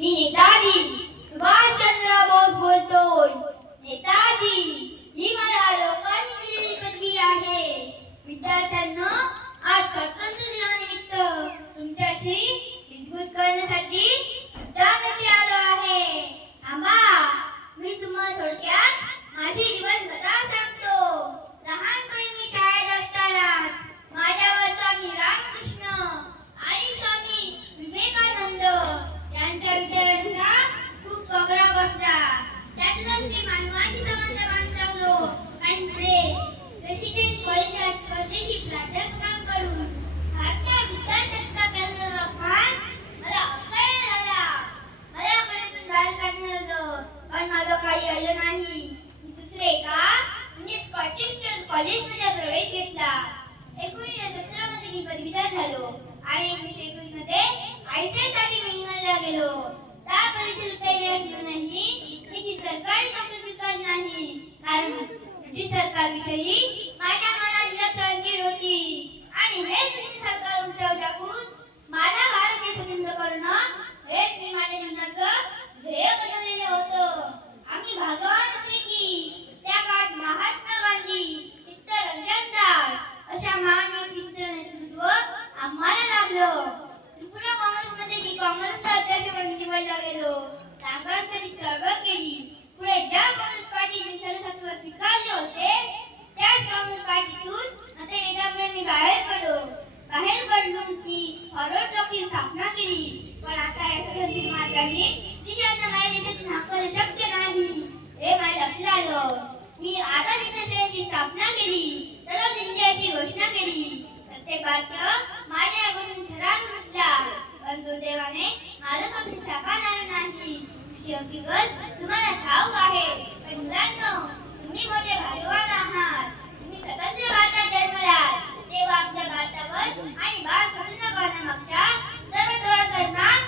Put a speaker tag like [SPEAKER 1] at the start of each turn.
[SPEAKER 1] मी नेताजी सुभाषचंद्र बोस बोलतोय. नेताजी ही मला लोकांनी दिलेली पदवी आहे. विद्यार्थ्यांना आज स्वातंत्र्य दिनानिमित्त तुमच्याशी आणि एकोणीसशे एकवीसमध्ये आयसीएससाठी मेडिकलला गेलो. त्या परीक्षेत उत्तर मिळाल्यानंतरही मी ती सरकारी नोकरी स्वीकारली नाही. कारण ब्रिटिश सरकारविषयी माझ्या मनात लक्षात होती. आणि हे ब्रिटिश सरकार उलटव टाकून माझा भारत देश स्वतंत्र करणं हेच मी माझ्या जीवनाचं ध्येय बनवलेलं होतं आम्ही भाग्यवान होते की त्या काळात महात्मा गांधी चित्तरंजन दास अशा महान व्यक्तींचं नेतृत्व आम्हाला लाभलं त्रिपुरा काँग्रेसमध्ये मी काँग्रेसचा अध्यक्ष म्हणून निवडला गेलो. नागरिकांसाठी चळवळ केली पुढे ज्या काँग्रेस पार्टीने सदस्यत्व स्वीकारले होते त्याच काँग्रेस पार्टीतून आता नेत्यामुळे मी बाहेर पडलो. बाहेर पडून मी फॉरवर्ड ब्लॉकची स्थापना केली. पण आता या सगळ्यांची मार्गाने दिशांना माझ्या देशातून हाकवणे शक्य नाही. हे माझ्या लक्षात आलं. मी आता देशाची स्थापना केली तलाव दिंडी अशी घोषणा केली. ते बाळक माझ्या अगोदर थरार म्हटला पण दुर्दैवाने माझा स्वप्न साकार नाही. शेवटी गत तुम्हाला ठाऊक आहे पण मुलांनो तुम्ही मोठे भाग्यवान आहात. तुम्ही स्वतंत्र भारतात जन्मलात तेव्हा आपल्या भारतावर आणि बाळ स्वतंत्र करण्यामागच्या सर्व जोर करणार